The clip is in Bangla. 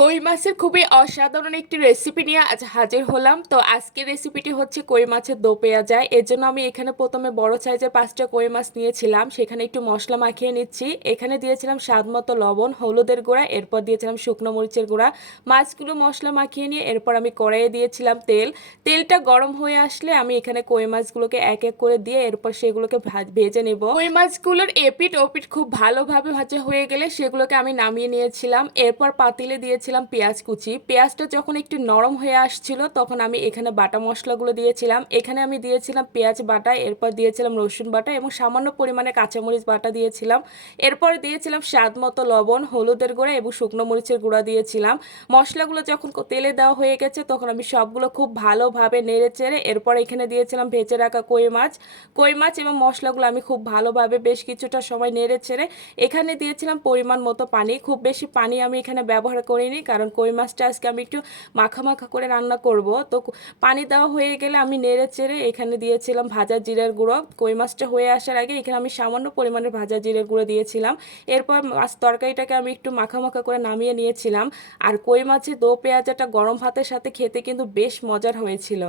কই মাছের খুবই অসাধারণ একটি রেসিপি নিয়ে আজ হাজির হলাম। তো আজকের রেসিপিটি হচ্ছে কই মাছের দো পেঁয়াজা। এর জন্য আমি এখানে প্রথমে বড় সাইজের 5টা কই মাছ নিয়েছিলাম, সেখানে একটু মশলা মাখিয়ে নিচ্ছি। এখানে দিয়েছিলাম স্বাদ মতো লবণ, হলুদের গুঁড়া, এরপর দিয়েছিলাম শুকনো মরিচের গুঁড়া। মাছগুলো মশলা মাখিয়ে নিয়ে এরপর আমি কড়াইয়ে দিয়েছিলাম তেল। তেলটা গরম হয়ে আসলে আমি এখানে কই মাছগুলোকে এক এক করে দিয়ে এরপর সেগুলোকে ভেজে নেব। কই মাছগুলোর এপিট ওপিট খুব ভালোভাবে ভাজা হয়ে গেলে সেগুলোকে আমি নামিয়ে নিয়েছিলাম। এরপর পাতিলে দিয়েছিলাম পেঁয়াজ কুচি। পেঁয়াজটা যখন একটু নরম হয়ে আসছিল তখন আমি এখানে বাটা মশলাগুলো দিয়েছিলাম। এখানে আমি দিয়েছিলাম পেঁয়াজ বাটা, এরপর দিয়েছিলাম রসুন বাটা এবং সামান্য পরিমাণে কাঁচামরিচ বাটা দিয়েছিলাম। এরপর দিয়েছিলাম স্বাদ মতো লবণ, হলুদের গুঁড়া এবং শুকনো মরিচের গুঁড়া দিয়েছিলাম। মশলাগুলো যখন তেলে দেওয়া হয়ে গেছে তখন আমি সবগুলো খুব ভালোভাবে নেড়ে চেড়ে এরপর এখানে দিয়েছিলাম ভেজে রাখা কই মাছ এবং মশলাগুলো আমি খুব ভালোভাবে বেশ কিছুটা সময় নেড়ে চেড়ে এখানে দিয়েছিলাম পরিমাণ মতো পানি। খুব বেশি পানি আমি এখানে ব্যবহার করিনি, কারণ কই মাছটা আজকে আমি একটু মাখা মাখা করে রান্না করব। তো পানি দেওয়া হয়ে গেলে আমি নেড়ে চেড়ে এখানে দিয়েছিলাম ভাজা জিরের গুঁড়ো। কই মাছটা হয়ে আসার আগে এখানে আমি সামান্য পরিমাণে ভাজা জিরের গুঁড়ো দিয়েছিলাম। এরপর মাছ তরকারিটাকে আমি একটু মাখা মাখা করে নামিয়ে নিয়েছিলাম। আর কই মাছের দো পেঁয়াজাটা গরম ভাতের সাথে খেতে কিন্তু বেশ মজার হয়েছিল।